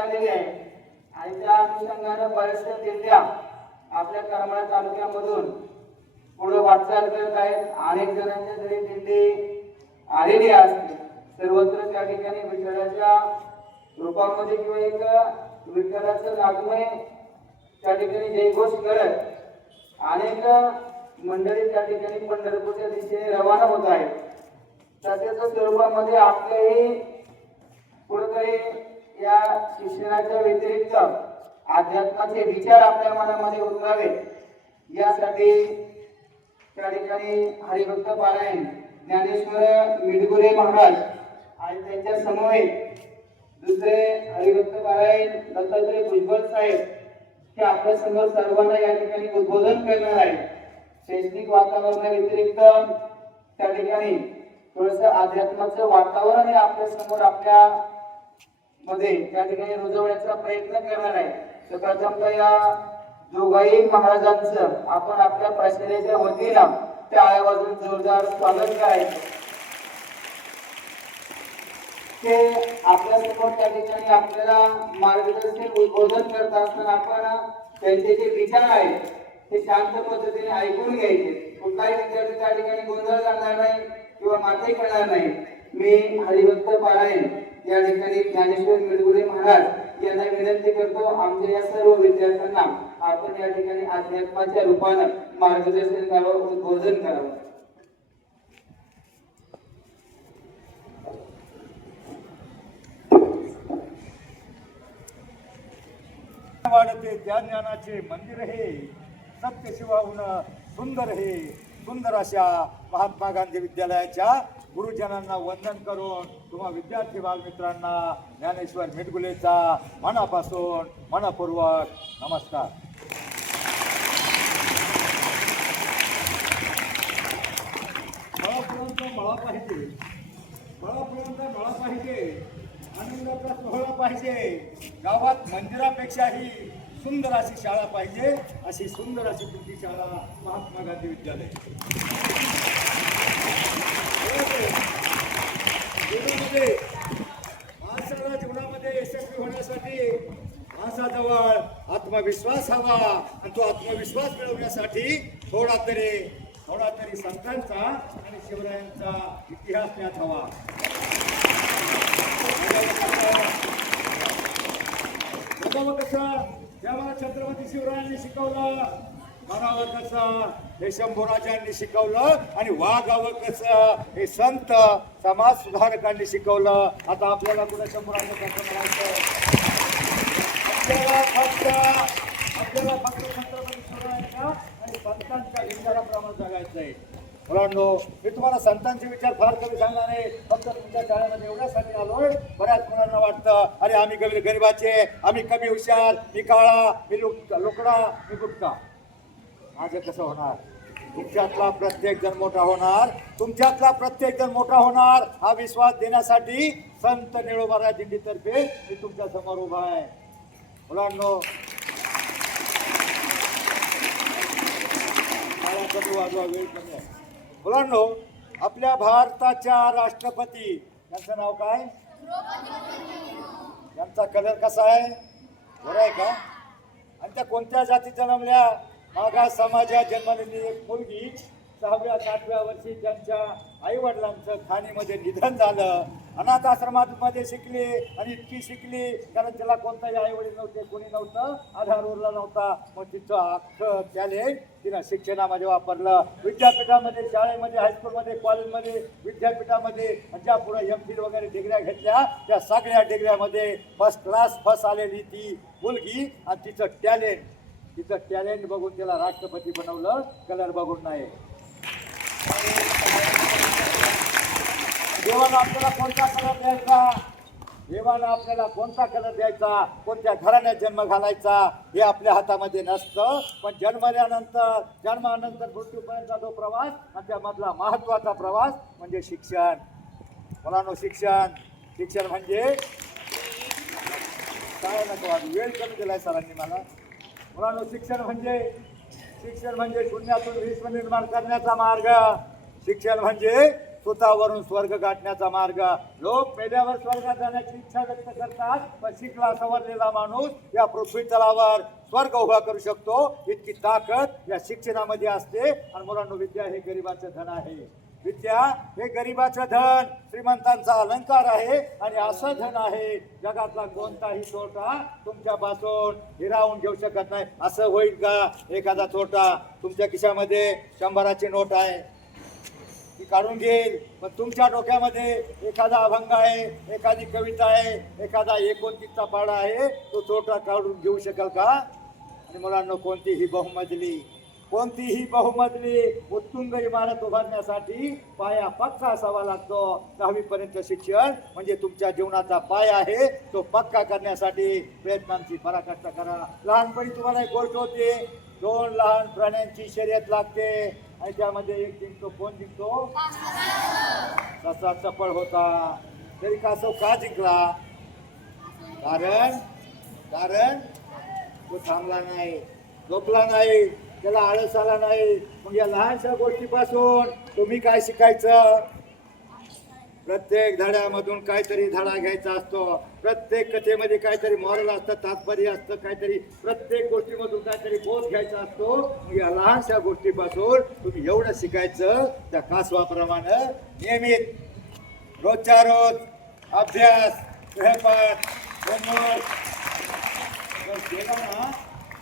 झालेली आहे. आणि त्या अनुषंगानं बऱ्याचशा जिल्ह्या आपल्या करमाळा तालुक्यामधून पुढे वाटचाल करत आहेत. अनेक जणांच्या जरी दिंडी आलेली असते. सर्वत्र त्या ठिकाणी विठ्ठलाच्या रूपामध्ये किंवा एक विठ्ठलाचं नागमय त्या ठिकाणी जयघोष करत अनेक मंडळी त्या ठिकाणी पंढरपूरच्या दिशेने रवाना होत आहेत. तसेच स्वरूपामध्ये आपल्याही कुठंतरी या शिक्षणाच्या व्यतिरिक्त अध्यात्माचे विचार आपल्या मनामध्ये उतरावे. यासाठी त्या ठिकाणी हरिभक्त पारायण ज्ञानेश्वर मिडगुरे महाराज आणि त्यांच्या समवेत दुसरे हरिभक्त पारायण दत्तात्रय भुजबळ साहेब हे आपल्यासमोर सर्वांना या ठिकाणी उद्बोधन करणार आहे शैक्षणिक वातावरणा व्यतिरिक्त त्या ठिकाणी थोडस अध्यात्माचं वातावरण हे आपल्यासमोर आपल्या मध्ये त्या ठिकाणी रुजवण्याचा प्रयत्न करणार आहे. तर प्रथमतः या जोगाई महाराजांचं आपण आपल्या प्रशालेच्या वतीनं त्या आळ्यावाजून जोरदार स्वागत करायचं. ते आपल्यासमोर त्या ठिकाणी आपल्याला मार्गदर्शन उद्बोधन करत असताना आपण त्यांचे जे विचार आहेत ते शांत पद्धतीने ऐकून घ्यायचे. कुठलाही विद्यार्थी त्या ठिकाणी गोंधळ करणार नाही किंवा माते करणार नाही. मी हरिभक्त पारायण. या ठिकाणी ज्ञानेश्वर मिळगुरे महाराज यांना विनंती करतो आमच्या या सर्व विद्यार्थ्यांना आपण या ठिकाणी अध्यात्माच्या रूपानं मार्गदर्शन करावं उद्बोधन करावं. वाढते त्या ज्ञानाचे मंदिर हे सत्य शिवाहून सुंदर हे सुंदर अशा महात्मा गांधी विद्यालयाच्या गुरुजनांना वंदन करून तुम्हा विद्यार्थी बालमित्रांना ज्ञानेश्वर मिटगुलेचा मनापासून मनपूर्वक नमस्कार. फळाफुलांचा मळा पाहिजे. फळाफुलांचा मळा पाहिजे. आनंदाचा सोहळा पाहिजे. गावात मंदिरापेक्षाही सुंदर अशी शाळा पाहिजे अशी सुंदर अशी तुमची शाळा महात्मा गांधी विद्यालय जीवनामध्ये माणसाला जीवनामध्ये यशस्वी होण्यासाठी माणसाजवळ आत्मविश्वास आणि तो आत्मविश्वास मिळवण्यासाठी थोडा तरी थोडा तरी संतांचा आणि शिवरायांचा इतिहास ज्ञात हवा. बघावं कसं त्याला छत्रपती शिवरायांनी शिकवलं म्हणावं कसं हे शंभूराजांनी शिकवलं आणि वागावं कसं हे संत समाज सुधारकांनी शिकवलं. आता आपल्याला कुठं शंभूराजा कसं म्हणायचं? आपल्याला फक्त आपल्याला फक्त छत्रपती आणि संतांच्या विचाराप्रमाणे जगायचं आहे. मुलांनो मी तुम्हाला संतांचे विचार फार कमी सांगणार आहे. फक्त तुमच्या शाळेमध्ये एवढ्यासाठी आलोय बऱ्याच मुलांना वाटतं अरे आम्ही कमी गरीबाचे आम्ही कमी हुशार मी काळा मी लोक लोकडा मी गुटका माझं कसं होणार? तुमच्यातला प्रत्येक जण मोठा होणार. तुमच्यातला प्रत्येक जण मोठा होणार. हा विश्वास देण्यासाठी संत निळोबारा दिंडीतर्फे मी तुमच्यासमोर उभा आहे. मुलांनो मला कमी वाजवा वेळ कमी आहे. मुलांनो आपल्या भारताच्या राष्ट्रपती यांचं नाव काय? यांचा कलर कसा आहे? बरं आहे का? आणि त्या कोणत्या जाती जन्मल्या? मागास समाजात जन्मलेली एक मुलगी सहाव्या सातव्या वर्षी त्यांच्या आई वडिलांचं खाणीमध्ये निधन झालं. अनाथ आश्रमामध्ये शिकली आणि इतकी शिकली. कारण तिला कोणताही आई वडील नव्हते कोणी नव्हतं. आधार उरला नव्हता. मग तिचं अख्खं टॅलेंट तिनं शिक्षणामध्ये वापरलं. विद्यापीठामध्ये शाळेमध्ये हायस्कूलमध्ये कॉलेजमध्ये विद्यापीठामध्ये आणि ज्या पुढे एम फिल वगैरे डिग्र्या घेतल्या त्या सगळ्या डिग्र्यामध्ये फर्स्ट क्लास फर्स्ट आलेली ती मुलगी आणि तिचं टॅलेंट तिचं टॅलेंट बघून तिला राष्ट्रपती बनवलं कलर बघून नाही. देवानं आपल्याला कोणता कलर द्यायचा? देवानं आपल्याला कोणता कलर द्यायचा? कोणत्या घराण्यात जन्म घालायचा? हे आपल्या हातामध्ये नसतं. पण जन्मल्यानंतर जन्मानंतर मृत्यूपर्यंतचा जो प्रवास आणि त्यामधला महत्त्वाचा प्रवास म्हणजे शिक्षण. मुलांनो शिक्षण. शिक्षण म्हणजे? काय नको वेळ कमी दिलाय सरांनी मला. मुलांनो शिक्षण म्हणजे? शिक्षण म्हणजे शून्यातून विश्व निर्माण करण्याचा मार्ग. शिक्षण म्हणजे स्वतःवरून स्वर्ग गाठण्याचा मार्ग. लोक मेल्यावर स्वर्गात जाण्याची इच्छा व्यक्त करतात पण शिकला सवरलेला माणूस या पृथ्वी तलावर स्वर्ग उभा करू शकतो. इतकी ताकद या शिक्षणामध्ये असते. आणि मुलांनो विद्या हे गरिबाचं धन आहे. विद्या हे गरिबाचं धन श्रीमंतांचा अलंकार आहे. आणि असं धन आहे जगातला कोणताही छोटा तुमच्यापासून हिरावून घेऊ शकत नाही. असं होईल का? एखादा छोटा तुमच्या खिशामध्ये शंभराची नोट आहे. काढून घेईल. पण तुमच्या डोक्यामध्ये एखादा अभंग आहे एखादी कविता आहे एखादा एकोणतीसचा पाडा आहे तो तोटा काढून घेऊ शकाल का? आणि मुलांना कोणतीही बहुमजली कोणतीही बहुमजली उत्तुंग इमारत उभारण्यासाठी पाया पक्का असावा लागतो. दहावीपर्यंत शिक्षण म्हणजे तुमच्या जीवनाचा पाय आहे तो पक्का करण्यासाठी प्रयत्नांची पराकाष्ठा करा. लहानपणी तुम्हाला एक गोष्ट होती दोन लहान प्राण्यांची शर्यत लागते. आणि त्यामध्ये एक जिंकतो कोण जिंकतो? तसा चपळ होता. तरी कासव का जिंकला? कारण कारण तो थांबला नाही झोपला नाही त्याला आळस आला नाही. मग या लहानशा गोष्टीपासून तुम्ही काय शिकायचं? प्रत्येक धड्यामधून काहीतरी धडा घ्यायचा असतो. प्रत्येक कथेमध्ये काहीतरी मॉरल असतं तात्पर्य असतं काहीतरी प्रत्येक गोष्टीमधून काहीतरी बोध घ्यायचा असतो. मग या लहानशा गोष्टीपासून तुम्ही एवढं शिकायचं त्या कासवाप्रमाणे. नियमित रोजच्या रोज अभ्यास गृहपाठ जर केला ना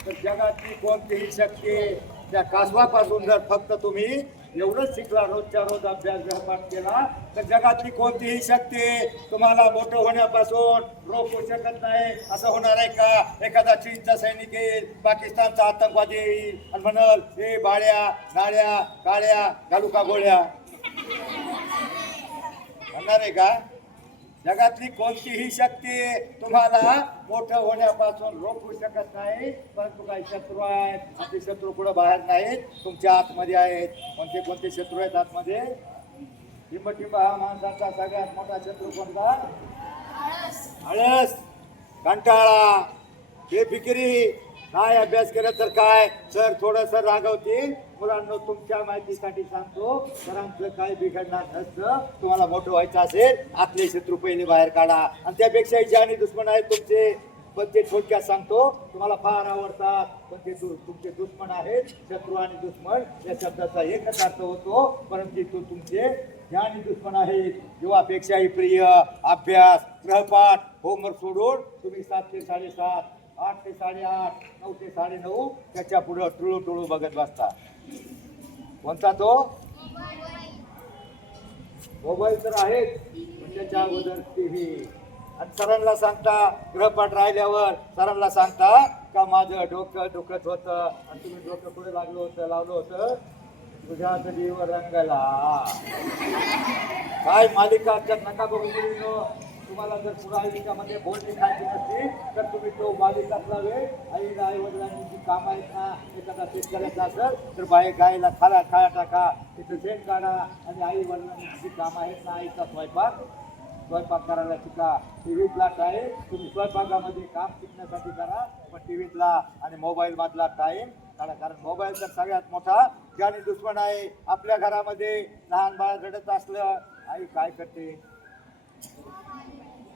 तर जगातली कोणतीही शक्ती त्या कासवापासून जर फक्त तुम्ही एवढंच शिकला रोजच्या रोज अभ्यास व्यापार केला तर जगातली कोणतीही शक्ती तुम्हाला मोठं होण्यापासून रोखू शकत नाही. असं होणार आहे का? एखादा चीनचा सैनिक येईल पाकिस्तानचा आतंकवादी येईल आणि म्हणाल हे बाळ्या नाळ्या काळ्या घालू का गोळ्या? म्हणणार आहे का? जगातली कोणतीही शक्ती तुम्हाला मोठं होण्यापासून रोखू शकत नाही परंतु काही शत्रू आहेत. आणि ते शत्रू कुठं बाहेर नाहीत. तुमच्या आतमध्ये आहेत. कोणते कोणते शत्रू आहेत आतमध्ये? टिंबटिंब हा माणसाचा सगळ्यात मोठा शत्रू कोणता? आळस. कंटाळा. बेफिकिरी. काय अभ्यास केला तर काय? सर थोडस रागवतील. मुलांना तुमच्या माहितीसाठी सांगतो सरांचं काय बिघडणार नसतं. तुम्हाला मोठं व्हायचं असेल आतले शत्रू पहिले बाहेर काढा. आणि त्यापेक्षा जे आणि दुश्मन आहेत तुमचे पण ते थोडक्यात सांगतो तुम्हाला फार आवडतात पण ते तुमचे दुश्मन आहेत शत्रू आणि दुश्मन या शब्दाचा एकच अर्थ होतो परंतु तो तुमचे ज्ञानी दुश्मन आहेत जीवापेक्षाही प्रिय अभ्यास गृहपाठ होमवर्क सोडून तुम्ही सात ते साडेसात आठ ते साडेआठ नऊ ते साडेनऊ त्याच्या पुढं टुळू टुळू बघत बसता. कोणता तो? मोबाईल तर आहेच पण त्याच्या अगोदर टीव्ही आणि सरांना सांगता गृहपाठ राहिल्यावर सरांना सांगता का माझं डोकं दुखत होतं आणि तुम्ही डोकं पुढे लागलं होतं लावलं होतं तुझ्या देवर रंगला. काय मालिका नका बघू तुम्हाला जर पुढे आयुष्यामध्ये बोलणी खायची नसतील तर तुम्ही तो मालिकातला वेळ आईला आई वडिलांनी जी कामं आहेत ना एखादा शेतकऱ्याचा असेल तर बाहेर गायला खाला खाया टाका तिथं शेण काढा. आणि आई वडिलांनी जी कामं आहेत ना आईचा स्वयंपाक स्वयंपाक करायला शिका. टी व्हीतला टाईम तुम्ही स्वयंपाकामध्ये काम शिकण्यासाठी करा पण टी व्हीतला आणि मोबाईलमधला टाईम काढा. कारण मोबाईल तर सगळ्यात मोठा ज्याने दुश्मन आहे आपल्या घरामध्ये लहान बाळ रडत असलं आई काय करते?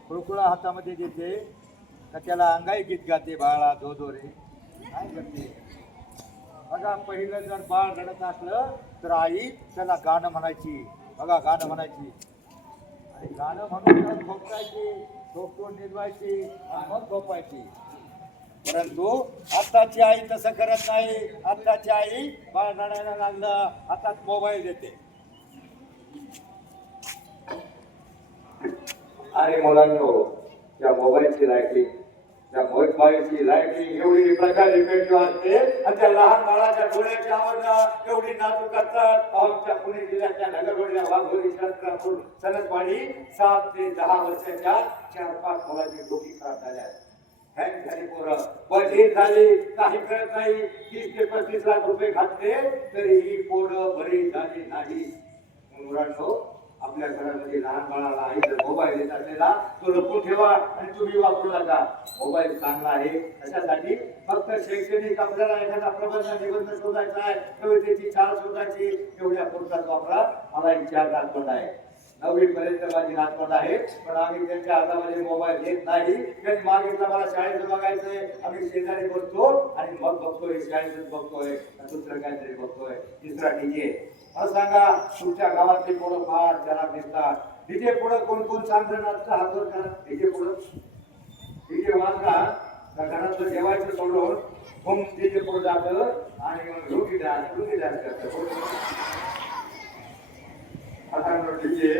खुळखुळा हातामध्ये देते. तर त्याला अंगाई गीत गाते बाळा धो धो रे. काय करते? बघा पहिलं जर बाळ रडत असलं तर आई त्याला गाणं म्हणायची. बघा गाणं म्हणायची. आणि गाणं म्हणून तर झोपायची झोपून निजवायची आणि मग झोपायची. परंतु आत्ताची आई तसं करत नाही. आत्ताची आई बाळ रडायला लागलं हातात मोबाईल देते. अरे मुलांनो त्या मोबाईलची लायटिंग त्या मोबाईलची लायटिंग एवढी प्रकाश इफेक्टिव्ह असते आणि त्या लहान बाळाच्या डोळ्याच्या आवरण एवढी नाजूक असतात आमच्या पुणे जिल्ह्याच्या नगरवडल्या वाघोली शंकरापूर सनदवाडी सात ते दहा वर्षाच्या चार पाच मुलांची डोकी खराब झाल्या. हँग झाली पोरं. बधीर झाली. काही कळत नाही. तीस ते पस्तीस लाख रुपये घातले. तरी ही पोरं बरी झाली नाही. मुलांनो आपल्या घरामध्ये लहान बाळाला आई जर मोबाईल येत असलेला तो लपून ठेवा आणि तुम्ही वापरू नका. मोबाईल चांगला आहे. त्याच्यासाठी फक्त शैक्षणिक आपल्याला एखादा प्रबंध निबंध शोधायचा आहे कवितेची चाल शोधायची एवढ्या पुरताच वापरा. मला इच्छा दाखवत आहे. नववी पर्यंत माझी नातवंड आहे पण आम्ही त्यांच्या हातामध्ये मोबाईल घेत नाही. त्यांनी मागितलं मला शाळेत बघायचंय. आम्ही शेजारी बघतो आणि मग बघतोय शाळेतच बघतोय दुसरं काहीतरी बघतोय. तिसरा डीजे मला सांगा तुमच्या गावातले पोरं फार त्याला दिसतात. डीजे पुढं कोण कोण चांगलं नाचतं हात वर करा डीजे पुढं डीजे वाजला का घरातलं जेवायचं सोडून होम डीजे पुढं जातं आणि मग रोटी डान्स रुटी डान्स करतं. आता डीजे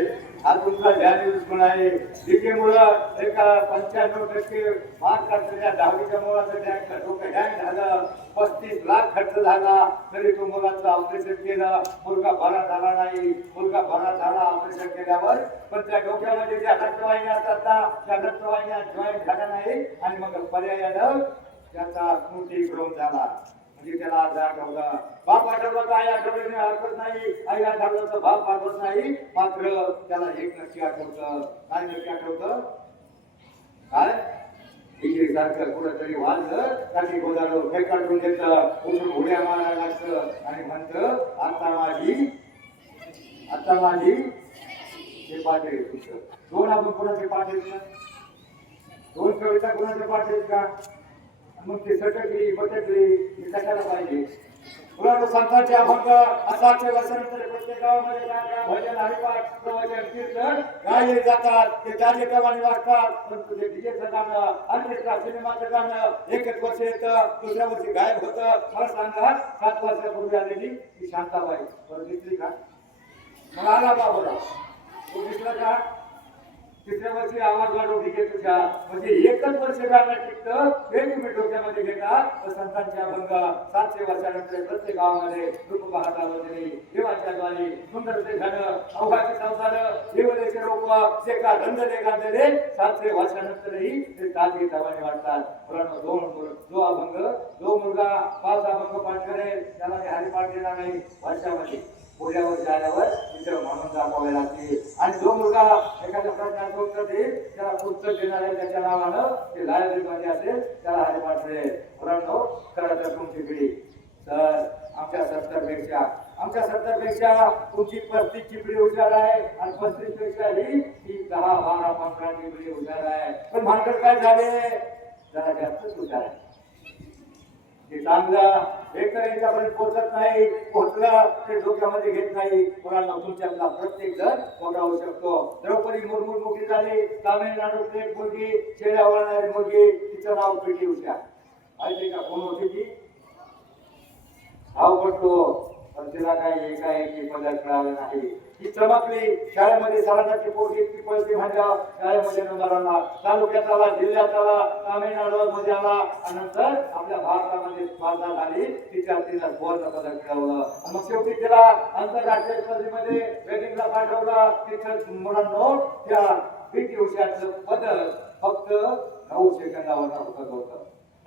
हा तुमचा ध्यान युज आहे. डीजे मुळे एका पंच्याण्णव टक्के महाराष्ट्राच्या दहावीच्या मुलाचं डोकं हँग झालं. पस्तीस लाख खर्च झाला. तरी तो मुलाचं ऑपरेशन केलं. मुलगा बरा झाला नाही. मुलगा बरा झाला ऑपरेशन केल्यावर. पण त्या डोक्यामध्ये ज्या रक्तवाहिन्या असतात ना त्या रक्तवाहिन्या जॉईन झाल्या नाही. आणि मग पर्यायानं त्याचा स्मृती भ्रम झाला. म्हणजे त्याला आज आठवला बाप आठवला तर आई आठवल्याने हरकत नाही आई आठवलं तर बाप पाठवत नाही मात्र त्याला एक नक्की आठवतं. काय नक्की आठवतं? काय? इकडे सारखं कुठंतरी वाजलं काही गोदाडं फेकाटून घेतलं उठून उड्या मारायला लागतं आणि म्हणतं आता माझी आता माझी हे पाठ दोन आपण कोणाचे पाठ का? दोन कविता कोणाचे पाठ आहेत का? मग ते सटकली बटकली हे कशाला पाहिजे? पुराण संतांचे अभंग असाचे वसंतर प्रत्येक गावामध्ये गाणं, भजन हरिपाठ प्रवचन कीर्तन गायले जातात. ते कार्यक्रमाने वाचतात पण तुझे डीजेचं गाणं ऑर्केस्ट्रा सिनेमाचं गाणं एक वर्ष येतं दुसऱ्या वर्षी गायब होतं. मला सांगा सात वर्षापूर्वी आलेली ती शांताबाई. बरं दिसली का? मला आला बाबा तो दिसला का? तिसऱ्या वर्षी आवाज वाढवून घेत तुझ्या. म्हणजे एकच वर्ष गाणं टिकतं हे तुम्ही डोक्यामध्ये घेतात तर संतांचे अभंग सातशे वर्षानंतर प्रत्येक गावामध्ये रूप पाहता वगैरे देवाच्या द्वारे सुंदर ते झालं अवघाचे संसार देवदेचे रोप जे का रंगले गांधले सातशे वर्षानंतरही ते ताजे तवाने वाटतात पुराण दोन जो अभंग जो मुलगा पाच अभंग पाठ करेल त्याला ते हरिपाठ देणार नाही. वर्षामध्ये. पुढल्या जाण्यावर मित्र म्हणून दाखवावे लागते आणि जो मुलगा एखाद्या प्रश्नाचं उत्तर देईल त्याला पुस्तक देणार त्याच्या नावानं ते लायब्ररीमध्ये असेल त्याला हरिपाठ मिळेल मुलांनो खरं तर तुमची पिढी. तर आमच्या सत्तरपेक्षा आमच्या सत्तरपेक्षा तुमची पस्तीसची पिढी हुशार आहे. आणि पस्तीसपेक्षा ही ही दहा बारा पंधराची पिढी हुशार आहे. पण भानगड काय झाले? जरा जास्तच हुशार आहे. ते चांगलं एक तर नाही पोचला ते डोक्यामध्ये घेत नाही. कोणाला तुमच्यातला प्रत्येक जण मोठा होऊ शकतो. द्रौपदी मुर्मू मुखी झाली तामिळनाडूतली एक मुलगी शेळ्या वळणारी मुलगी तिचं नाव पीटी उषा. माहिती का कोण होती ती? धाव पडतो पण तिला काही एकाएकी पदक मिळालं नाही. ती चमकली. शाळेमध्ये सरांची पोटी इतकी पळते म्हणजे शाळेमध्ये नंबर आला तालुक्यात आला जिल्ह्यात आला. तामिळनाडू मध्ये आला आणि नंतर आपल्या भारतामध्ये स्पर्धा झाली. तिच्या तिला सुवर्ण पदक मिळवलं. मग शेवटी तिला आंतरराष्ट्रीय स्पर्धेमध्ये वेटिंगला पाठवला. तिथं मुलांनो त्या पीटी उषाचं पदक फक्त नऊ सेकंदावर फुकत होतं.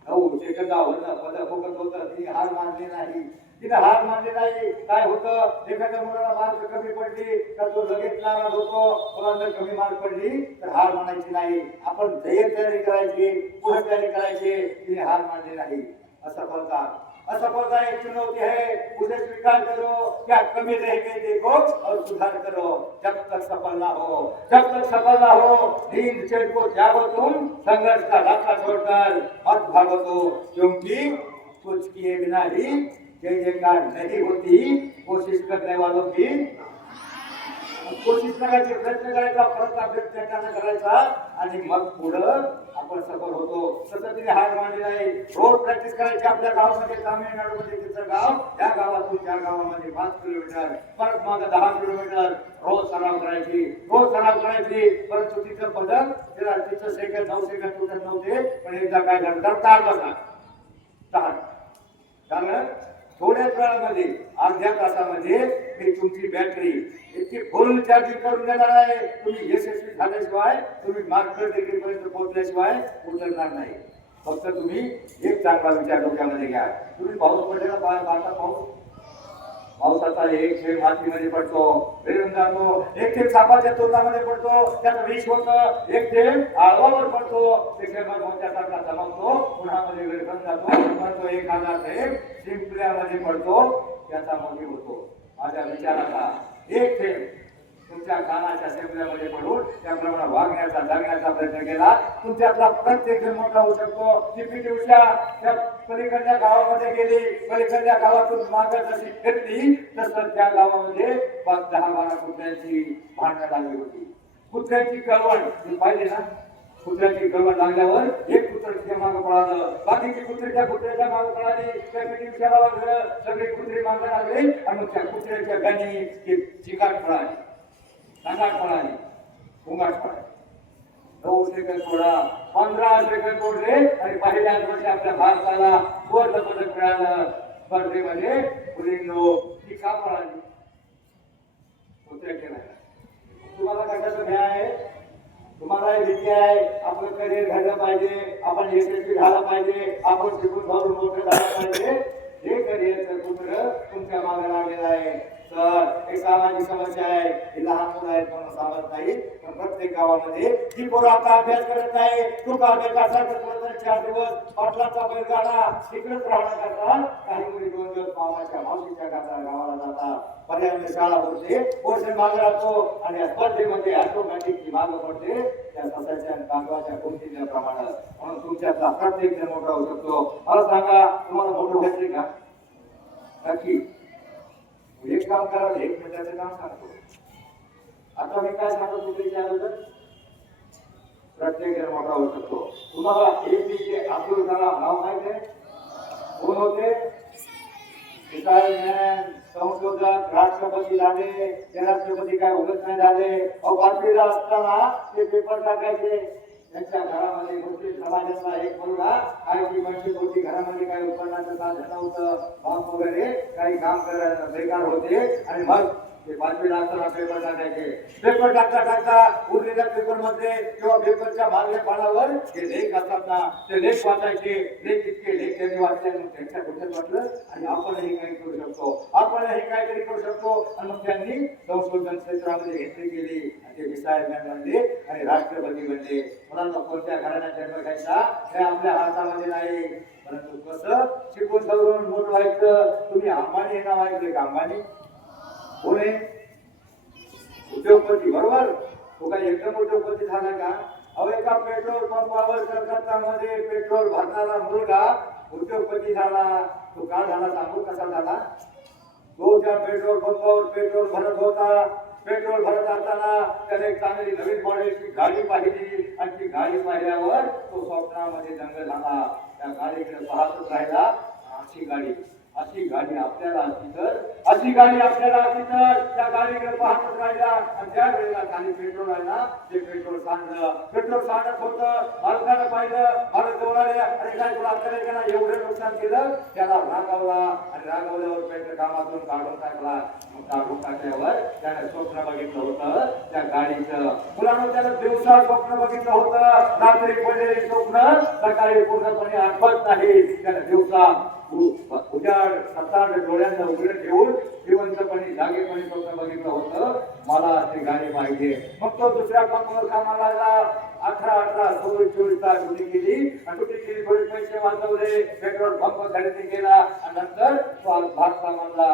नऊ सेकंदावर पदक फुकत होतं. ती हार मानली नाही. तिथे हार मानली नाही. काय होतं? एखाद्या मुलाला मार्क कमी पडली तर तो लगेच नाराज होतो. मुलांना कमी मार्क पडली तर हार मानायची नाही. आपण ध्येय तयारी करायची पुढे तयारी करायची तिने हार मानली नाही. असफलता असफलता एक चुनौती है उसे स्वीकार करो. क्या कमी रह गई देखो और सुधार करो. जब तक सफल ना हो. जब तक सफल ना हो नींद चेट को जागो तुम संघर्ष का रास्ता छोड़कर मत भागो तो क्योंकि कुछ किए बिना ही जय नहीं होती कोशिश करने वालों की कोशिश करायची प्रयत्न करायचा परत अभ्यास त्याच्यानं करायचा. आणि मग पुढं आपण सफल होतो. तसं तिने हार मानली नाही रोज प्रॅक्टिस करायची आपल्या गावामध्ये तामिळनाडूमध्ये तिचं गाव. त्या गावातून त्या गावामध्ये पाच किलोमीटर परत मग दहा किलोमीटर रोज सराव करायची. रोज सराव करायची. परंतु तिचं पदक तिला तिचं सेकंड नऊ सेकंड तुटत नव्हते पण एकदा काय झालं? तर तार बसा तार चांगलं थोड्याच वेळामध्ये अर्ध्या तासामध्ये मी तुमची बॅटरी इतकी फुल चार्जिंग करून देणार आहे. तुम्ही यशस्वी झाल्याशिवाय तुम्ही मार्कर डिग्रीपर्यंत पोहोचल्याशिवाय उतरणार नाही. फक्त तुम्ही एक चांगला विचार डोक्यामध्ये घ्या. तुम्ही पाऊस पडलेला पा- पाऊस. पावसाचा एक खेळ मातीमध्ये पडतो. विरून जातो एक खेळ सापाच्या तोंडामध्ये पडतो. त्यात विष होत. एक खेळ आळवावर पडतो. ते खेळ मोत्यासारखा चमकतो उन्हामध्ये विरघळून जातो. पण तो एखादा खेळ शिंपल्यामध्ये पडतो. त्याचा मोठी होतो. माझ्या विचाराचा एक खेळ तुमच्या कानाच्या शेपल्यामध्ये पडून त्याप्रमाणे वागण्याचा जगण्याचा प्रयत्न केला. तुमच्यातला प्रत्येक जण मोठा होऊ शकतो. ती उषा त्या पलीकडच्या गावामध्ये गेली पलीकडच्या गावातून मागं जशी फिरली तसं त्या गावामध्ये पाच दहा बारा कुत्र्यांची भांडणं लागली होती. कुत्र्यांची कळवण तुम्ही पाहिजे ना? कुत्र्याची कळवण लागल्यावर एक कुत्र तिथे मागं पळालं. बाकीची कुत्री त्या कुत्र्याच्या मागं पळाली. त्या पीटी उषाला सगळे कुत्रे मागं लागले आणि त्या कुत्र्याच्या गाणी ती चिकाट पळाली. सांगा कोणाने घुमाट पळाली नऊ सेकंद सोळा पंधरा सेकंद सोडले आणि पहिल्याच वर्षी आपल्या भारताला सुवर्ण पदक मिळालं. स्पर्धेमध्ये मुलींनो ती का पळाली कुत्र्याचे नाही तुम्हाला कशाचं भ्या आहे? तुम्हाला भीती आहे. आपलं करिअर घडलं पाहिजे. आपण यशस्वी झालं पाहिजे. आपण शिकून भरून मोठं झालं पाहिजे. हे करिअरचं सूत्र तुमच्या मागे लागलेलं आहे. तर एक सामाजिक समस्या आहे हे लहान मुलं आहेत म्हणून सांगत नाही पण प्रत्येक गावामध्ये ही पोरं आता अभ्यास करत नाही. तू का बेकासारखं तर चार दिवस पाटलाचा बैलगाडा तिकडेच राहणं करतात. काही मुली दोन दिवस मामाच्या मावशीच्या गाता गावाला जातात. पर्याय शाळा होते पोषण मागे राहतो आणि या स्पर्धेमध्ये ऑटोमॅटिक जी मागं पडते त्या ससाच्या आणि तांदळाच्या प्रमाणात. म्हणून तुमच्यातला प्रत्येक जण मोठा होऊ शकतो. मला सांगा तुम्हाला मोठं व्हायचे का? नक्की. एक काम करा एक मिनिटाचं काम सांगतो. आता मी काय सांगतो तुमच्या त्यानंतर प्रत्येक जण मोठा होऊ शकतो. तुम्हाला एक दिवशी अब्दुल कलाम नाव माहीत आहे? कोण होते? संशोधक राष्ट्रपती झाले ते राष्ट्रपती काय उगत नाही झाले. अहो पाचवीला असताना ते पेपर टाकायचे. त्यांच्या घरामध्ये मुस्लिम समाजाचा एक मुलगा आयटी मंत्री होती घरामध्ये काही उत्पन्नाचं साधन नव्हतं. बाप वगैरे काही काम करायला बेकार होते. आणि मग ते पाचवीला पेपर टाकायचे. पेपर टाकता टाकता उरलेल्या पेपरमध्ये किंवा पेपरच्या मागल्या पानावर जे लेख असतात ना ते लेख वाचायचे. लेख इतके लेख त्यांनी वाचले मग त्यांच्या डोक्यात वाटलं आणि आपणही काही करू शकतो. आपणही काहीतरी करू शकतो. आणि मग त्यांनी संशोधन क्षेत्रामध्ये घेतली गेली आणि ते विसायमॅन बनले आणि राष्ट्रपती बनले. मुलांना कोणत्या घराण्यात जन्म घ्यायचा हे आपल्या हातामध्ये नाही. परंतु कसं? शिकून सवरून मोठं व्हायचं. तुम्ही अंबानी हे नाव ऐकले का? अंबानी? कोण आहे उद्योगपती बरोबर? तो काही एकदम उद्योगपती झाला का? अहो एका पेट्रोल पंपावर कलकत्तामध्ये पेट्रोल भरणारा मुलगा उद्योगपती झाला. तो का झाला सांगू? कसा झाला? तो त्या पेट्रोल पंपावर पेट्रोल भरत होता. पेट्रोल भरत असताना त्याने एक चांगली नवीन मॉडेलची गाडी पाहिली. आणि ती गाडी पाहिल्यावर तो स्वप्नामध्ये दंग झाला. त्या गाडीकडे पाहतच राहिला. अशी गाडी. अशी गाडी आपल्याला असती तर अशी गाडी आपल्याला असती तर त्या गाडीकडे पाहतच राहिला आणि त्या वेळेला खाली पेट्रोल आहे ना ते पेट्रोल सांडलं. पेट्रोल सांडत होतं मालकानं पाहिलं मालक जवळ आले अरे काय तुला आपल्याला का एवढं नुकसान केलं? त्याला रागावला. आणि रागावल्यावर पेट्रोल कामातून काढून टाकला. मग काढून टाकल्यावर त्याने स्वप्न बघितलं होतं त्या गाडीचं. मुलांना त्याला दिवसा स्वप्न बघितलं होतं. रात्री पडलेले स्वप्न सकाळी पूर्णपणे आठवत नाही. त्याने दिवसा उजाड सताड डोळ्यांना उघड ठेवून जिवंतपणे जागेपणे स्वतः बघितलं होतं. मला ते गाणी पाहिजे मग तो दुसऱ्या पंपावर कामाला लागला. अठरा अठरा चोवीस चोवीस तास ड्युटी केली. आणि कुठे केली थोडे पैसे वाचवले पेट्रोल पंप खरेदी केला. आणि नंतर तो आज भारतामधला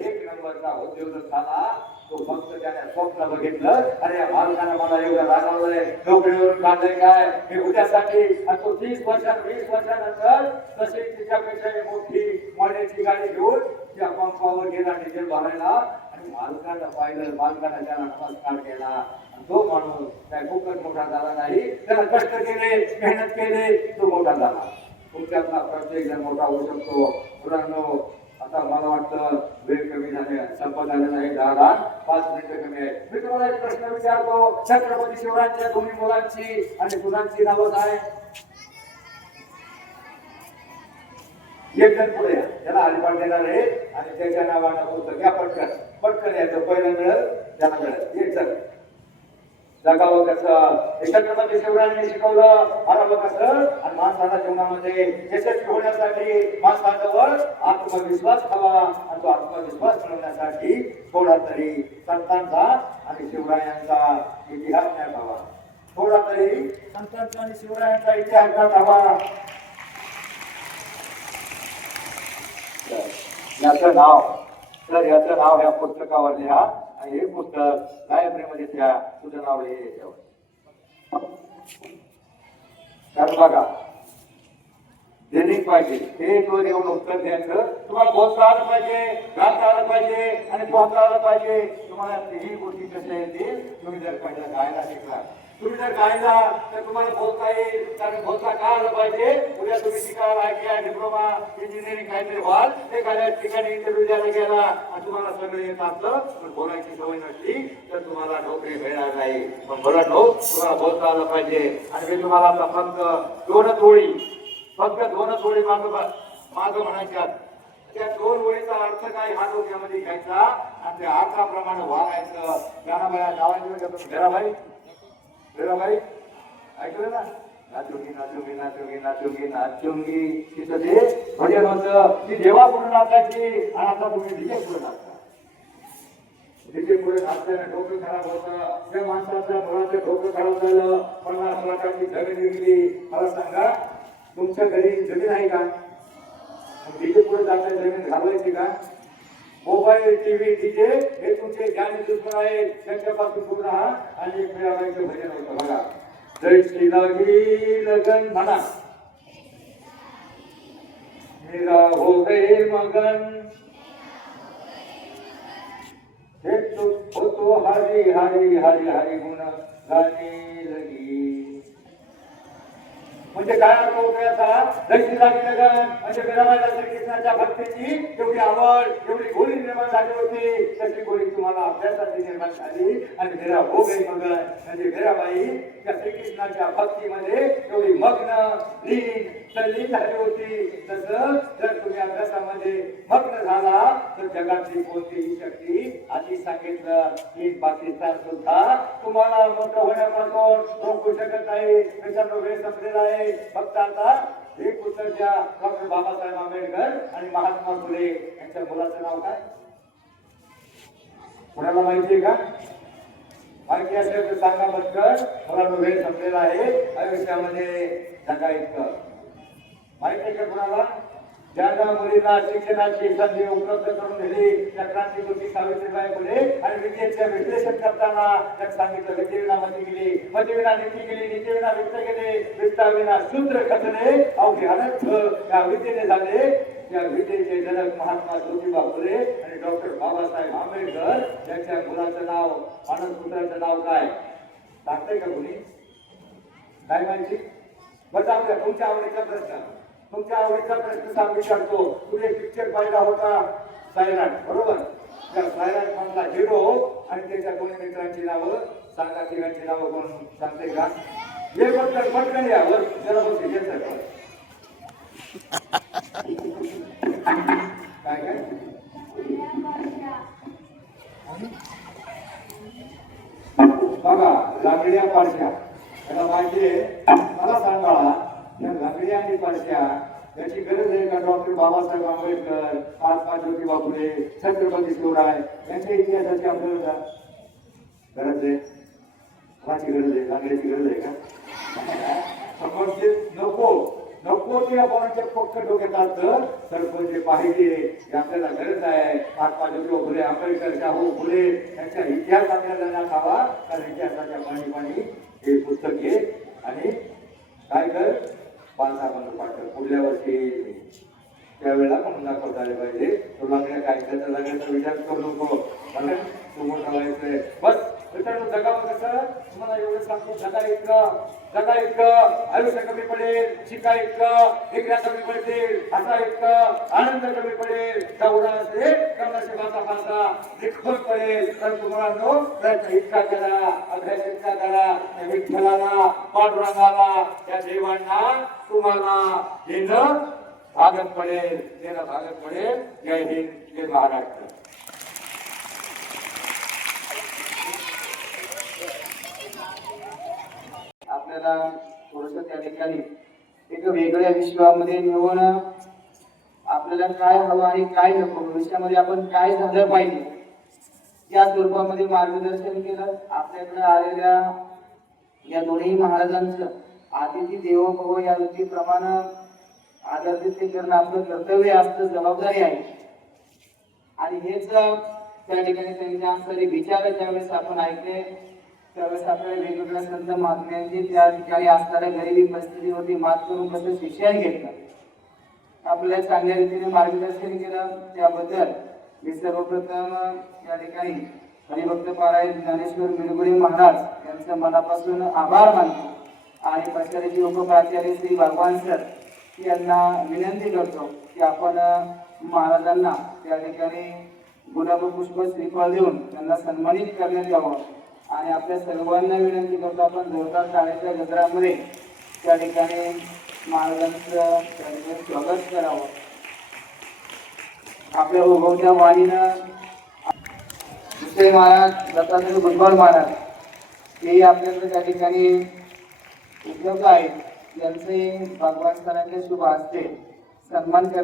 एक नंबरचा उद्योग झाला. तो फक्त त्याने स्वप्न बघितलं. अरे या मला एवढं रागवलंय. नोकरीवरून काढलंय काय? हे उद्यासाठी आणि तो तीस वर्षात वीस वर्षानंतर तशी तिच्यापेक्षा मोठी मॉडेलची गाडी घेऊन त्या पंपावर गेला डिझेल भरायला. आणि मालकानं पाहिलं मालकानं त्याला नमस्कार केला. आणि तो माणूस काय खूपच मोठा झाला नाही. त्याला कष्ट केले मेहनत केले तो मोठा झाला. तुमच्यातला प्रत्येक जण मोठा होऊ शकतो. मुलांनो आता मला वाटतं वेळ कमी झाले संपत झाले नाही दहा दहा पाच मिनिटं कमी आहे मी तुम्हाला एक प्रश्न विचारतो छत्रपती शिवरायांच्या दोन्ही मुलांची आणि मुलांची नावं काय? एक जण पुढे त्याला हरिपाठ देणार आहे आणि त्याच्या नावानं होतं घ्या पटकन. पटकन यायचं. पहिलं मिळेल त्याला मिळेल. एक जण जगावं कसं? हे शिवरायांनी शिकवलं हरावं कसं? आणि माणसाच्या जीवनामध्ये यशस्वी होण्यासाठी माणसाजवळ आत्मविश्वास हवा आणि तो आत्मविश्वास मिळवण्यासाठी थोडा तरी संतांचा आणि शिवरायांचा इतिहास ज्ञात हवा थोडा तरी संतांचा आणि शिवरायांचा इतिहास ज्ञात हवा याचं नाव तर याचं नाव या पुस्तकावर लिहा आणि हे पुस्तक लायब्ररीमध्ये त्या तुझं नाव लिहि कारण बघा देणिक पाहिजे. हे तुम्ही एवढं उत्तर द्यायचं तुम्हाला बोलता आलं पाहिजे गाता आलं पाहिजे आणि पोहता आलं पाहिजे. तुम्हाला ही गोष्टी कशा येतील? तुम्ही जर पहिला गायला शिकला तुम्ही जर गायला तर तुम्हाला बोलता येईल. कारण बोलता का आलं पाहिजे? उद्या तुम्ही शिकायला आयटीआय डिप्लोमा इंजिनिअरिंग काहीतरी व्हाल. एखाद्या ठिकाणी इंटरव्ह्यू द्यायला गेला आणि तुम्हाला सगळं येत असलं पण बोलायची सवय नसली तर तुम्हाला नोकरी मिळणार नाही. पण बरं नो तुम्हाला बोलता आलं पाहिजे. आणि मी तुम्हाला आता फक्त दोनच ओळी फक्त दोनच ओळी माग माग म्हणायच्या. त्या दोन ओळीचा अर्थ काय हा डोक्यामध्ये घ्यायचा? आणि त्या अर्थाप्रमाणे वागायचं. गाणाबाया गावांची घराबाई घराबाई ऐकलं ना? तिथं ते भजन ती देवा पुढे नाचायची. आणि आता तुम्ही डीजे पुढे नाचता. डीजे पुढे नाचल्याने डोकं खराब होतं. त्या माणसाचं मुलाचं डोकं खराब झालं. पन्नास लाखाची जमीन विकली मला सांगा तुमच्या घरी जमीन आहे का? तिथे पुढे जाता जमीन घालवायची का? मोबाईल टीव्ही डीजे हे तुमचे ज्ञान दुश्मन आहे त्यांच्यापासून दूर राहा आणि एक भजन होतं बघा. जय श्री लागी लगन म्हणा. मेरा हो गए मगन. हे तो होतो हरी हरी हरी हरी गुण. गाणी लगी. म्हणजे काय अर्थ होतो याचा? लागली लगन म्हणजे मेराबाईला श्रीकृष्णाच्या भक्तीची एवढी आवड एवढी गोडी निर्माण झाली होती. तशी गोडी तुम्हाला अभ्यासाची निर्माण झाली. आणि मेरा हो गई मगन म्हणजे मेराबाई त्या श्रीकृष्णाच्या भक्तीमध्ये एवढी मग्न लीन तल्लीन झाली होती. तसं जर तुम्ही अभ्यासामध्ये मग्न झाला तर जगातली कोणतीही शक्ती आधी सांगितलं. की पाकिस्तान सुद्धा. तुम्हाला मोठं होण्यापासून रोखू शकत नाही. मित्रांनो वेळ संपलेला आहे. फक्त आता एक उत्तर द्या. डॉक्टर बाबासाहेब आंबेडकर आणि महात्मा फुले यांच्या मुलाचं नाव काय? कुणाला माहिती आहे का? माहिती असेल तर सांगा पटकन. मुलांना वेळ संपलेला आहे. आयुष्यामध्ये जगा इतकं माहिती आहे का कुणाला? ज्यांना मुलींना शिक्षणाची संधी उपलब्ध करून दिली त्या क्रांतिकृती सावित्रीबाई फुले आणि विद्येचं विश्लेषण करताना त्यात सांगितलं विद्येविना मती गेली. मतीविना नीती गेली नीतीविना वित्त गेले. वित्ताविना शूद्र खचले. अवघे अनर्थ त्या विद्येने झाले. त्या विद्येचे जनक महात्मा ज्योतिबा फुले आणि डॉक्टर बाबासाहेब आंबेडकर यांच्या मुलाचं नाव आनंद पुत्राचं नाव काय? सांगते का कोणी? काय माहिती? बस आपल्या तुमच्या आवडीचा प्रश्न. तुमच्या आवडीचा प्रश्न सांगू शकतो. तुम्ही पिक्चर पाहिला होता सायराट बरोबर? त्या सायराट मधला हिरो आणि त्याच्या दोन्ही मित्रांची नावं सांगा तिघांची नावं कोण सांगते का? हे पटकन पटकन या वर जरा बघ काय काय? बघा लांगड्या पाडशा त्याला माहिती मला सांगा या लांगड्या आणि पाडशा याची गरज आहे का? डॉक्टर बाबासाहेब आंबेडकर महात्मा ज्योतिबा फुले छत्रपती शिवराय यांच्या इतिहासाची आपल्याला गरज आहे? कोणाची गरज आहे? लांगड्याची गरज आहे का? मग ते नको. नको ते आपण पक्क डोक्यात आलं तर पण जे पाहिजे जे आपल्याला गरज आहे. महात्मा ज्योतिबा फुले आंबेडकर शाहू फुले यांचा इतिहास आपल्याला जाण्यात हवा कारण इतिहासाच्या पाणी पाणी हे पुस्तक घे आणि काय कर? बांधामध्ये पाठव. पुढल्या वर्षी त्यावेळेला म्हणून दाखवत आले पाहिजे. तुला लागण्या काय त्याचा विचार करू नको. तू मोठा व्हायचंय बस. मित्रांनो जगावं कसं तुम्हाला एवढं सांगतो जगा इतकं जगा इतकं. आयुष्य कमी पडेल शिका इतकं डिग्र्या कमी पडतील असा इतकं आनंद कमी पडेल. तेवढा असेल माझा माझा लिखून पडेल. तर तुम्हाला प्रयत्न इतका करा अभ्यास इतका करा त्या विठ्ठलाला पांडुरंगाला त्या देवांना तुम्हाला येणं भागत पडेल येणं भागत पडेल. जय हिंद जय महाराष्ट्र. आपल्याला थोडस त्या ठिकाणी एक वेगळ्या विश्वामध्ये नेऊन आपल्याला काय हवं आणि काय नको भविष्यामध्ये आपण काय झालं पाहिजे या स्वरूपामध्ये मार्गदर्शन केलं. आपल्याकडे आलेल्या या दोन्ही महाराजांचं आदिती देवो भव या वृत्तीप्रमाणे आदरित करणं आपलं कर्तव्य असतं जबाबदारी आहे. आणि हेच त्या ठिकाणी त्यांनी असणारे विचार ज्यावेळेस आपण ऐकले त्यावेळेस आपल्याला वेगवेगळ्या संत महात्म्यांची त्या ठिकाणी असणाऱ्या गरिबी परिस्थितीवरती मात करून कसं शिक्षण घेतलं. आपल्याला चांगल्या रीतीने मार्गदर्शन केलं. त्याबद्दल मी सर्वप्रथम या ठिकाणी हरिभक्त पारायण ज्ञानेश्वर मिरगुडे महाराज यांचं मनापासून आभार मानतो. आणि प्रचारची उपप्राचार्य श्री भगवान सर यांना विनंती करतो की आपण महाराजांना त्या ठिकाणी गुलाब पुष्प श्रीफळ देऊन त्यांना सन्मानित करण्यात यावं. आणि आपल्या सर्वांना विनंती करतो आपण जोरदार शाळेच्या गजरामध्ये त्या ठिकाणी महाराजांचं स्वागत करावं. आपल्या उगवत्या वाणीनं दुसरे महाराज दत्तात्रय भुजबळ महाराज हेही आपल्याकडे त्या ठिकाणी उपलब्ध आहेत. त्यांचे भगवान सरांच्या शुभ असते सन्मान कर